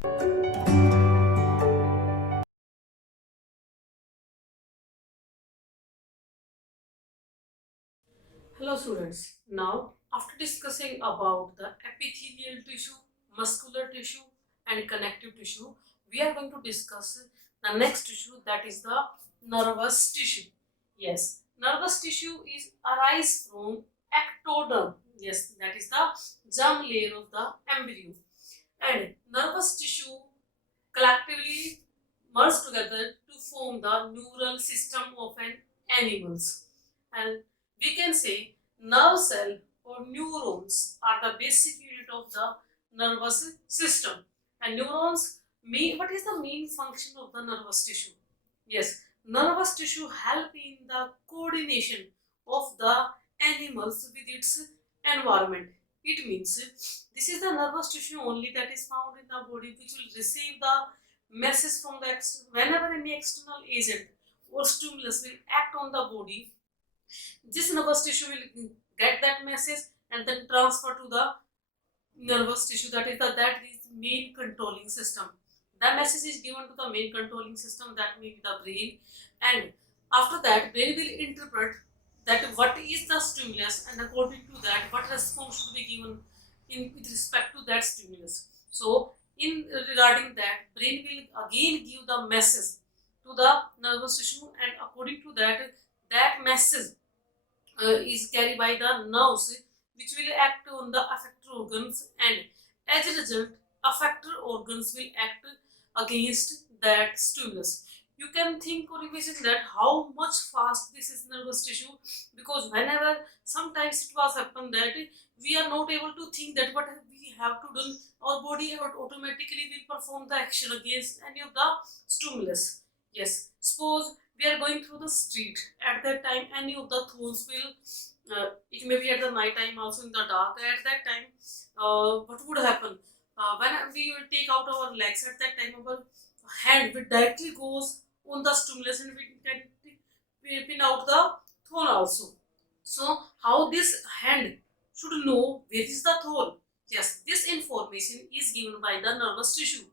Hello students. Now, after discussing about the epithelial tissue, muscular tissue and connective tissue, we are going to discuss the next tissue, that is the nervous tissue. Yes, nervous tissue is arise from ectoderm. Yes, that is the germ layer of the embryo. And nervous tissue collectively merge together to form the neural system of an animals. And we can say nerve cell or neurons are the basic unit of the nervous system. And neurons mean, what is the main function of the nervous tissue? Yes, nervous tissue help in the coordination of the animals with its environment. It means this is the nervous tissue only that is found in the body which will receive the message from the whenever any external agent or stimulus will act on the body. This nervous tissue will get that message and then transfer to the nervous tissue, that is main controlling system. The message is given to the main controlling system, that may be the brain, and after that brain will interpret that what is the stimulus, and according to that what response should be given in with respect to that stimulus. So in regarding that, brain will again give the message to the nervous tissue, and according to that, that message is carried by the nerves which will act on the effector organs, and as a result effector organs will act against that stimulus. You can think or imagine that how much fast this is nervous tissue, because whenever sometimes it was happen that we are not able to think that what we have to do, our body automatically will perform the action against any of the stimulus. Yes, suppose we are going through the street, at that time any of the thorns will it may be at the night time, also in the dark. At that time what would happen, when we will take out our legs, at that time our hand will directly goes on the stimulus and we can pin out the thorn also. So how this hand should know where is the thorn? Yes, this information is given by the nervous tissue.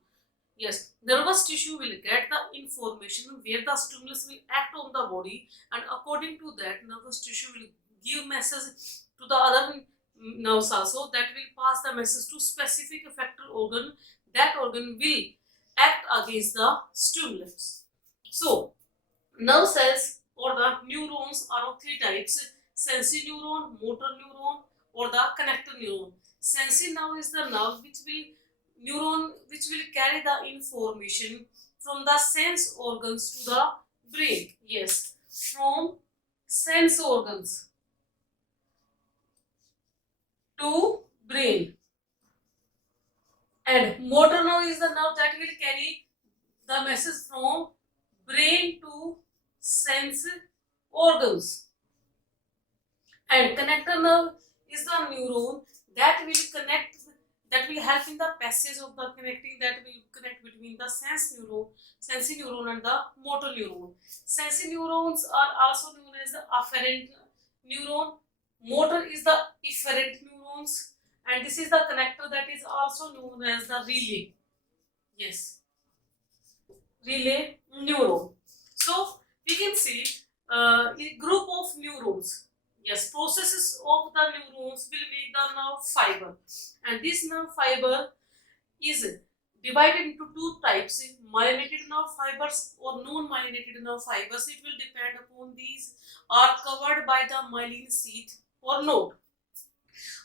Yes, nervous tissue will get the information where the stimulus will act on the body, and according to that, nervous tissue will give message to the other nerves also, that will pass the message to specific effector organ. That organ will act against the stimulus. So, nerve cells or the neurons are of three types: sensory neuron, motor neuron, or the connector neuron. Sensory nerve is the nerve which will carry the information from the sense organs to the brain. Yes, from sense organs to brain. And motor nerve is the nerve that will carry the message from brain to sense organs. And connector nerve is the neuron that will connect, that will help in the passage of the connecting, that will connect between the sensory neuron and the motor neuron. Sensory neurons are also known as the afferent neuron. Motor is the efferent neurons, and this is the connector that is also known as the relay. Yes, relay neuron. So we can see a group of neurons. Yes, processes of the neurons will make the nerve fiber, and this nerve fiber is divided into two types: myelinated nerve fibers or non-myelinated nerve fibers. It will depend upon these are covered by the myelin sheath or not.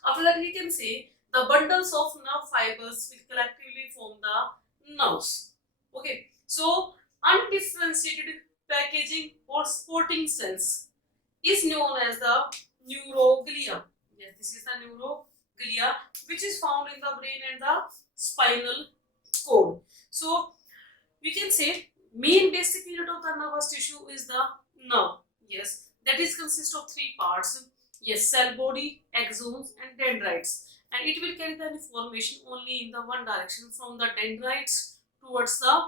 After that, we can say the bundles of nerve fibers will collectively form the nerves. Okay, so undifferentiated packaging or sporting cells is known as the neuroglia. Yes, this is the neuroglia, which is found in the brain and the spinal cord. So we can say main basic unit of the nervous tissue is the nerve. Yes, that is consist of three parts. Yes, cell body, axons, and dendrites. And it will carry the information only in the one direction, from the dendrites towards the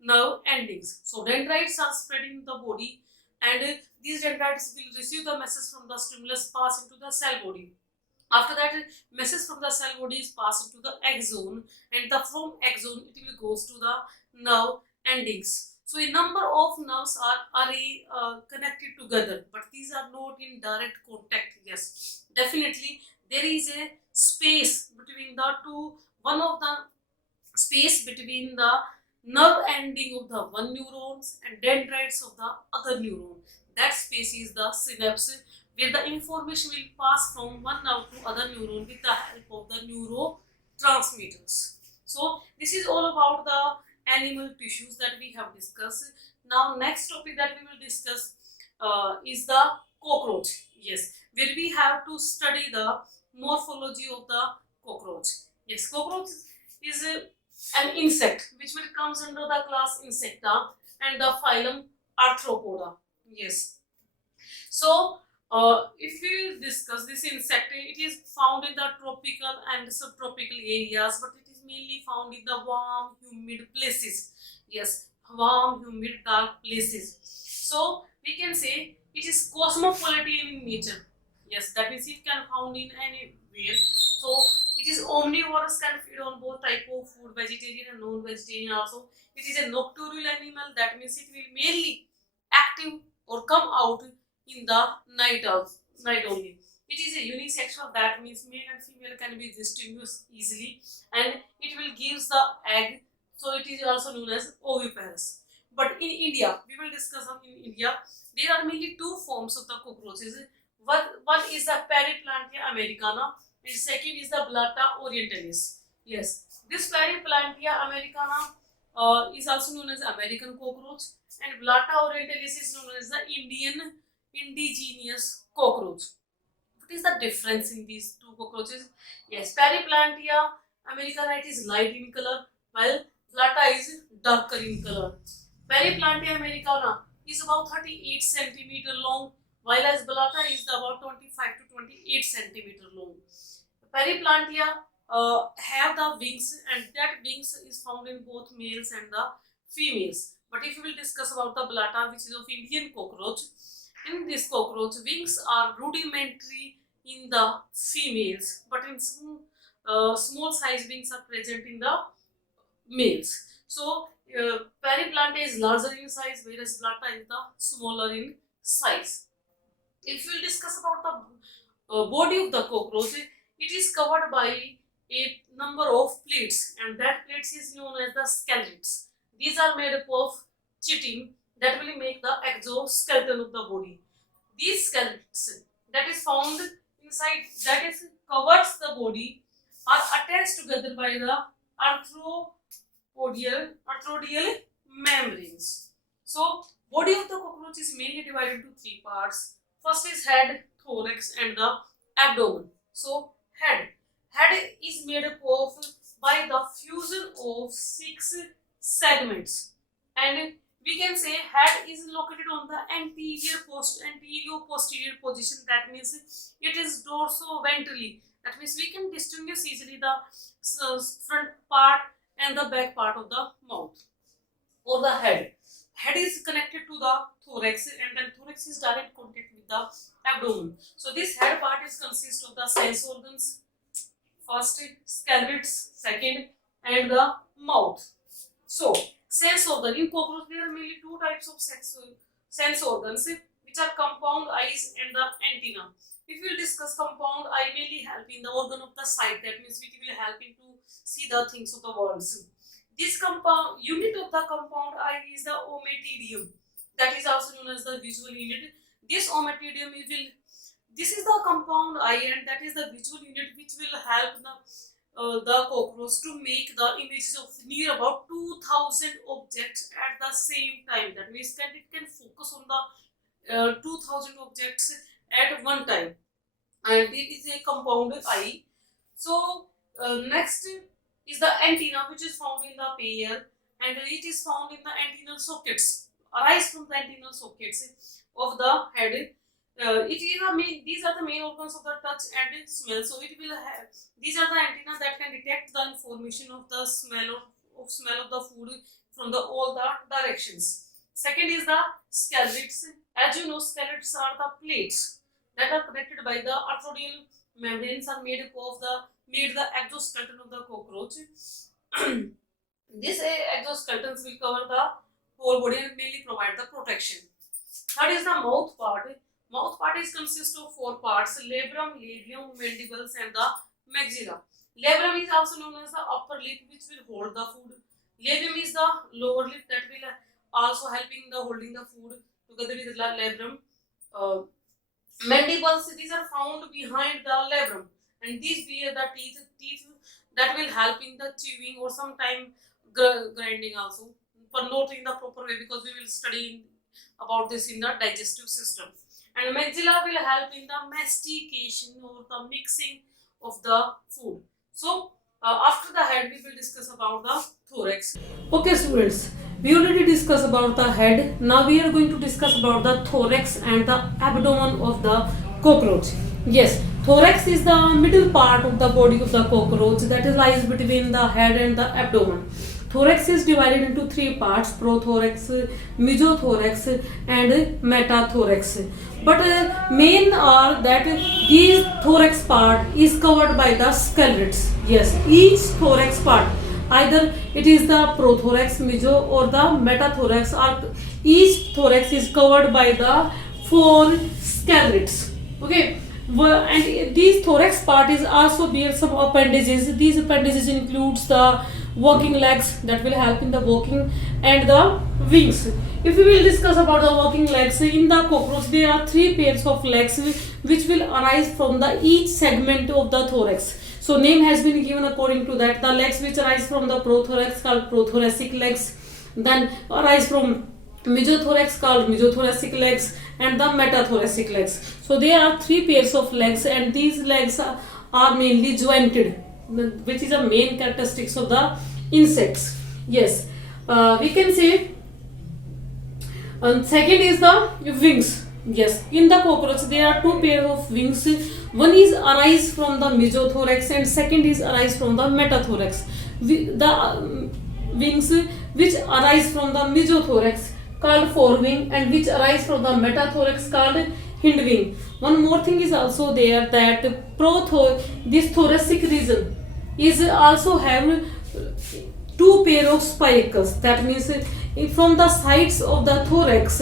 nerve endings. So dendrites are spreading in the body, and these dendrites will receive the message from the stimulus, pass into the cell body. After that, message from the cell body is passed to the axon, and from axon it will goes to the nerve endings. So a number of nerves are connected together, but these are not in direct contact. Yes, definitely there is a space between the two. One of the space between the nerve ending of the one neurons and dendrites of the other neuron. That space is the synapse, where the information will pass from one nerve to other neuron with the help of the neurotransmitters. So this is all about the animal tissues that we have discussed. Now next topic that we will discuss is the cockroach. Yes, where we have to study the morphology of the cockroach. Yes, cockroach is an insect which will comes under the class Insecta and the phylum Arthropoda. Yes. So, if we discuss this insect, it is found in the tropical and subtropical areas, but it is mainly found in the warm, humid places. Yes, warm, humid, dark places. So, we can say it is cosmopolitan in nature. Yes, that means it can found in anywhere. So, it is omnivorous, can feed on both type of food, vegetarian and non-vegetarian also. It is a nocturnal animal, that means it will mainly active or come out in the night only. It is a unisexual, that means male and female can be distinguished easily, and it will gives the egg, so it is also known as oviparous. But in India, we will discuss in India, there are mainly two forms of the cockroaches. One is the Periplantia americana, and second is the Blatta orientalis. Yes, this Periplantia americana is also known as American cockroach, and Blatta orientalis is known as the indigenous cockroach. What is the difference in these two cockroaches? Yes, Periplantia americana, it is light in color, while Blatta is darker in color. Periplantia americana is about 38 centimeter long, while as Blatta is about 25 to 28 centimeter long. Periplantia have the wings, and that wings is found in both males and the females. But if we will discuss about the Blatta, which is of Indian cockroach, in this cockroach, wings are rudimentary in the females, but in small size wings are present in the males. So, Periplantia is larger in size, whereas Blatta is the smaller in size. If we will discuss about the body of the cockroach, it is covered by a number of plates, and that plates is known as the scalets. These are made up of chitin that will make the exoskeleton of the body. These scalets that is found inside, that is covers the body, are attached together by the arthropodial membranes. So body of the cockroach is mainly divided into three parts. First is head, thorax, and the abdomen. So head is made up of by the fusion of six segments, and we can say head is located on the anterior posterior position. That means it is dorso-ventrally. That means we can distinguish easily the front part and the back part of the mouth or the head. Head is connected to the thorax, and then thorax is direct contact with the abdomen. So this head part is consist of the sense organs, first scalets, second, and the mouth. So sense organ in cockroach, there are mainly two types of sense organs, which are compound eyes and the antenna. If we will discuss compound eye, mainly help in the organ of the sight, that means it will help in to see the things of the world. This compound unit of the compound eye is the ommatidium, that is also known as the visual unit. This ommatidium this is the compound eye, and that is the visual unit which will help the cockroach to make the images of near about 2000 objects at the same time. That means that it can focus on the 2000 objects at one time, and it is a compound eye. So next is the antenna, which is found in the pair, and it is found in the antennal sockets, arise from the antennal sockets of the head. These are the main organs of the touch and smell. So it will have, these are the antenna that can detect the information of the smell of the food from the all the directions. Second is the scalets. As you know, scalets are the plates that are connected by the arthropodial membranes are made the exoskeleton of the cockroach. These exoskeletons will cover the whole body and mainly provide the protection. Third is the mouth part. Mouth part is consist of four parts: labrum, labium, mandibles, and the maxilla. Labrum is also known as the upper lip, which will hold the food. Labium is the lower lip that will also helping the holding the food together with the labrum. Mandibles, these are found behind the labrum, and these bear the teeth that will help in the chewing or sometime grinding also, but not in the proper way, because we will study about this in the digestive system. And maxilla will help in the mastication or the mixing of the food. So after the head we will discuss about the thorax. Okay students, we already discussed about the head. Now we are going to discuss about the thorax and the abdomen of the cockroach. Yes, thorax is the middle part of the body of the cockroach that lies between the head and the abdomen. Thorax is divided into three parts: prothorax, mesothorax, and metathorax. But main are that each thorax part is covered by the scalerates. Yes, each thorax part, either it is the prothorax, meso, or the metathorax, or each thorax is covered by the four scalerates. Okay. And these thorax part is also bear some appendages. These appendages includes the walking legs that will help in the walking, and the wings. If we will discuss about the walking legs, in the cockroach there are three pairs of legs which will arise from the each segment of the thorax. So name has been given according to that. The legs which arise from the prothorax called prothoracic legs, then arise from mesothorax called mesothoracic legs, and the metathoracic legs. So there are three pairs of legs, and these legs are mainly jointed, which is a main characteristics of the insects. Yes, we can say. Second is the wings. Yes, in the cockroach there are two pairs of wings. One is arise from the mesothorax and second is arise from the metathorax. The wings which arise from the mesothorax called forewing, and which arise from the metathorax called hindwing. One more thing is also there, that this thoracic region is also have two pair of spiracles. That means from the sides of the thorax,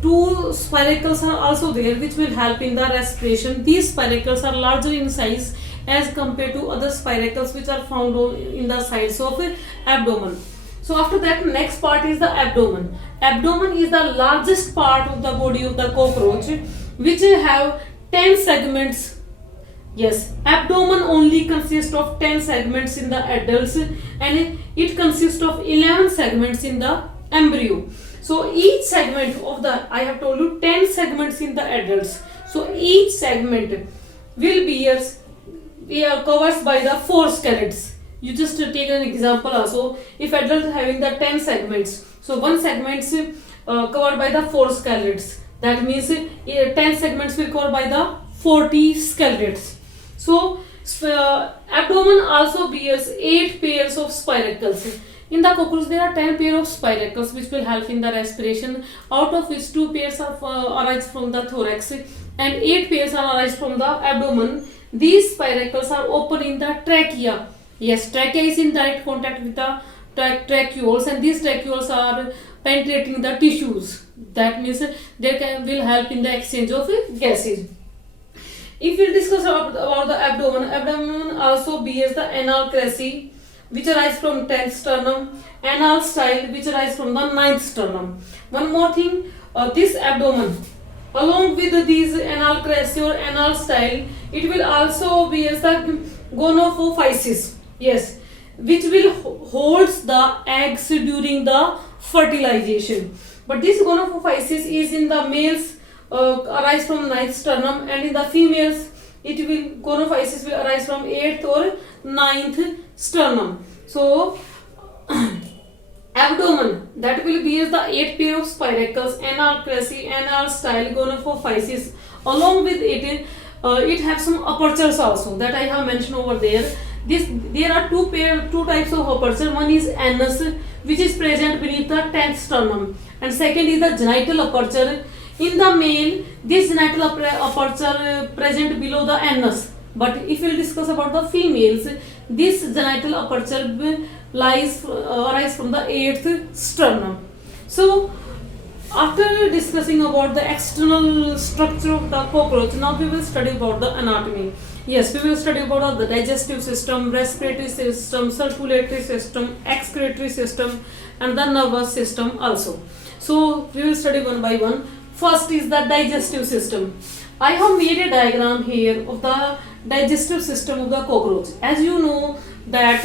two spiracles are also there which will help in the respiration. These spiracles are larger in size as compared to other spiracles which are found in the sides of abdomen. So after that, next part is the abdomen. Abdomen is the largest part of the body of the cockroach, which have 10 segments. Yes, abdomen only consists of 10 segments in the adults, and it consists of 11 segments in the embryo. So each segment of the, I have told you 10 segments in the adults. So each segment will be covers by the four scalerates. You just take an example also. If adult having the 10 segments, so one segment covered by the four scalerates. That means 10 segments will cover by the 40 scalerates. So abdomen also bears 8 pairs of spiracles. In the cockroach there are 10 pairs of spiracles which will help in the respiration, out of which 2 pairs are arise from the thorax and 8 pairs are arise from the abdomen. These spiracles are open in the trachea. Yes, trachea is in direct contact with the tracheoles, and these tracheoles are penetrating the tissues. That means they will help in the exchange of gases. If we discuss about the abdomen also bears the anal craci, which arise from 10th sternum, anal style, which arise from the 9th sternum. One more thing, this abdomen, along with these anal craci or anal style, it will also bear the gonophysis. Yes, which will holds the eggs during the fertilization. But this gonophysis is in the males arise from 9th sternum, and in the females gonophysis will arise from 8th or 9th sternum. So abdomen, that will be the 8 pair of spiracles, anal craci, anal style, gonophysis. Along with it, it has some apertures also that I have mentioned over there. There are two types of aperture. One is anus, which is present beneath the 10th sternum, and second is the genital aperture. In the male, this genital aperture present below the anus, But if we'll discuss about the females, this genital aperture arise from the eighth sternum. So after discussing about the external structure of the cockroach, now we will study about the anatomy. Yes, we will study about the digestive system, respiratory system, circulatory system, excretory system, and the nervous system also. So we will study one by one. First is the digestive system. I have made a diagram here of the digestive system of the cockroach. As you know that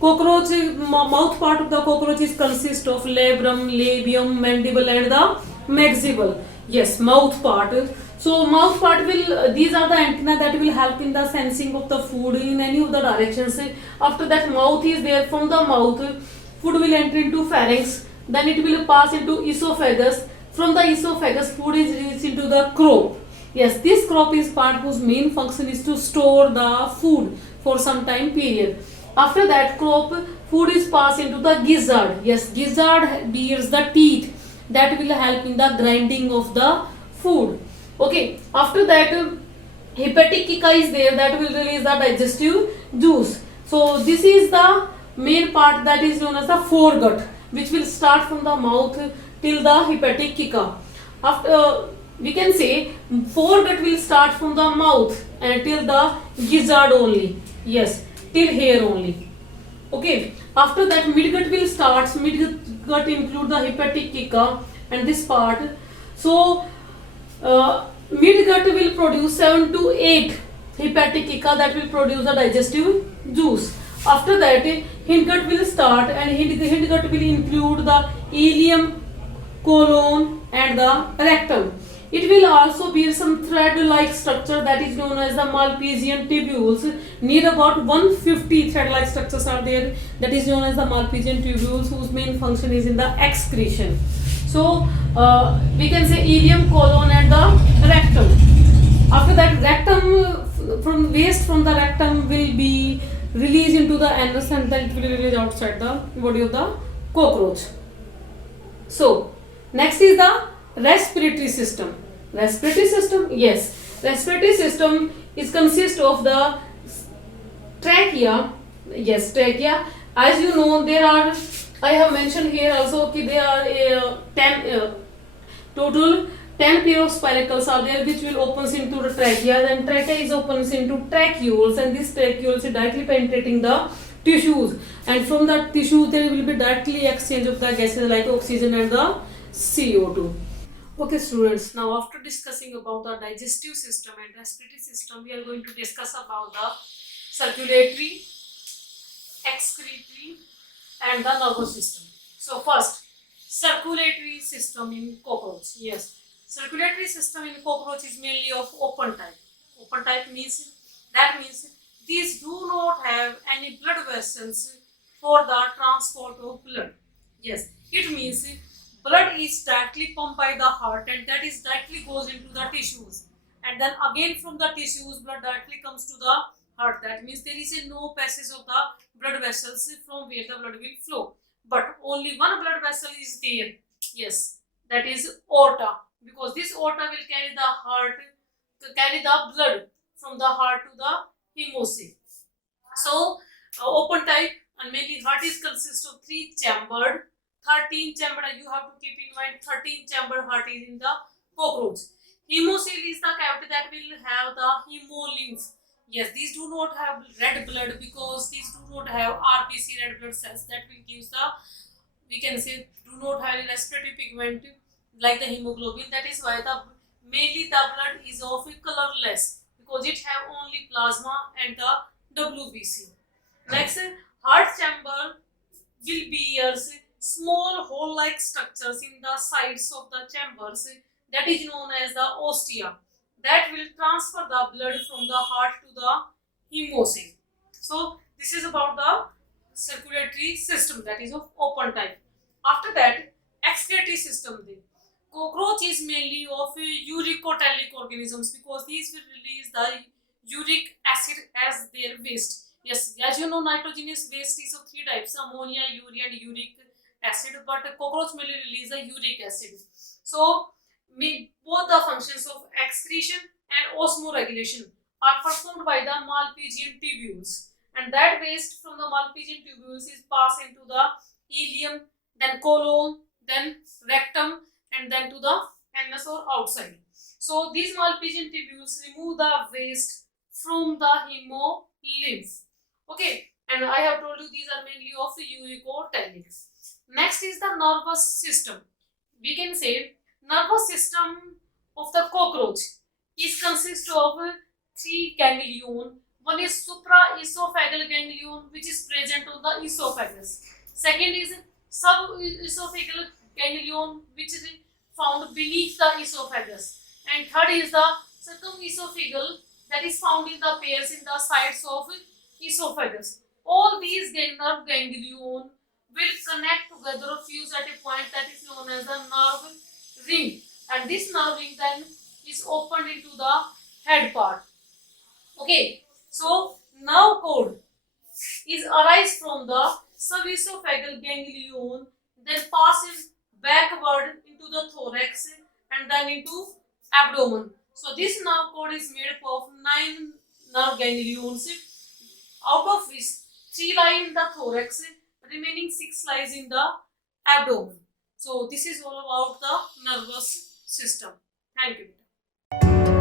cockroach mouth part of the cockroach is consist of labrum, labium, mandible, and the maximal. Yes, mouth part. So mouth part will these are the antenna that will help in the sensing of the food in any of the directions. After that, mouth is there. From the mouth, food will enter into pharynx. Then it will pass into esophagus. From the esophagus, food is reached into the crop. Yes, this crop is part whose main function is to store the food for some time period. After that crop, food is passed into the gizzard. Yes, gizzard bears the teeth that will help in the grinding of the food. Okay, after that, hepatic cica is there that will release the digestive juice. So this is the main part that is known as the foregut, which will start from the mouth till the hepatic cica. After we can say foregut will start from the mouth and till the gizzard only. Yes, till here only. Okay. After that, midgut will start. Midgut include the hepatic cica and this part. So midgut will produce 7 to 8 hepatic cica that will produce the digestive juice. After that, hindgut will start, and hindgut will include the ileum, colon, and the rectum. It will also bear some thread-like structure that is known as the Malpighian tubules. Near about 150 thread-like structures are there that is known as the Malpighian tubules, whose main function is in the excretion. So we can say ileum, colon, and the rectum. After that, rectum from waste from the rectum will be released into the anus, and then it will be released outside the body of the cockroach. So next is the respiratory system. Respiratory system, yes. Respiratory system is consist of the trachea. Yes, trachea. As you know, there are. I have mentioned here also that there are 10 total 10 pair of spiracles are there which will opens into the trachea. Then trachea is opens into tracheoles, and these tracheoles are directly penetrating the tissues. And from that tissue, there will be directly exchange of the gases like oxygen and the CO2. Okay students, now after discussing about the digestive system and respiratory system, we are going to discuss about the circulatory, excretory, and the nervous system. So first, circulatory system in cockroach. Yes, circulatory system in cockroach is mainly of open type. Open type means these do not have any blood vessels for the transport of blood. Yes, it means blood is directly pumped by the heart, and that is directly goes into the tissues, and then again from the tissues blood directly comes to the heart. That means there is a no passage of the blood vessels from where the blood will flow, but only one blood vessel is there. Yes, that is aorta, because this aorta will carry the heart to carry the blood from the heart to the hemocyte. So open type, and mainly heart is consist of 3 chambered 13 chamber. You have to keep in mind 13 chamber heart is in the cockroach. Hemocoel is the cavity that will have the hemolymph. Yes, these do not have red blood because these do not have RBC red blood cells that will give the, we can say, do not have respiratory pigment like the hemoglobin. That is why the mainly the blood is of colorless, because it have only plasma and the WBC. Next, heart chamber will bear small hole-like structures in the sides of the chambers that is known as the ostia, that will transfer the blood from the heart to the hemocyte. So this is about the circulatory system that is of open type. After that, excretory system. The cockroach is mainly of uricotelic organisms because these will release the uric acid as their waste. Yes, as you know, nitrogenous waste is of 3 types: ammonia, urea, and uric acid. But cockroach mainly release the uric acid. So both the functions of excretion and osmoregulation are performed by the Malpighian tubules, and that waste from the Malpighian tubules is passed into the ileum, then colon, then rectum, and then to the anus or outside. So these Malpighian tubules remove the waste from the hemolymph. Okay, and I have told you these are mainly of the uricotelic. Next is the nervous system. We can say nervous system of the cockroach is consist of three ganglion. One is supraesophageal ganglion, which is present on the esophagus. Second is subesophageal ganglion, which is found beneath the esophagus. And third is the circumesophageal, that is found in the pairs in the sides of esophagus. All these nerve ganglion will connect together or fuse at a point that is known as the nerve ring, and this nerve ring then is opened into the head part. Okay, so nerve cord is arise from the subesophageal ganglion, then passes backward into the thorax and then into abdomen. So this nerve cord is made up of 9 nerve ganglions, out of which 3 lie in the thorax, remaining 6 lies in the abdomen. So this is all about the nervous system. Thank you.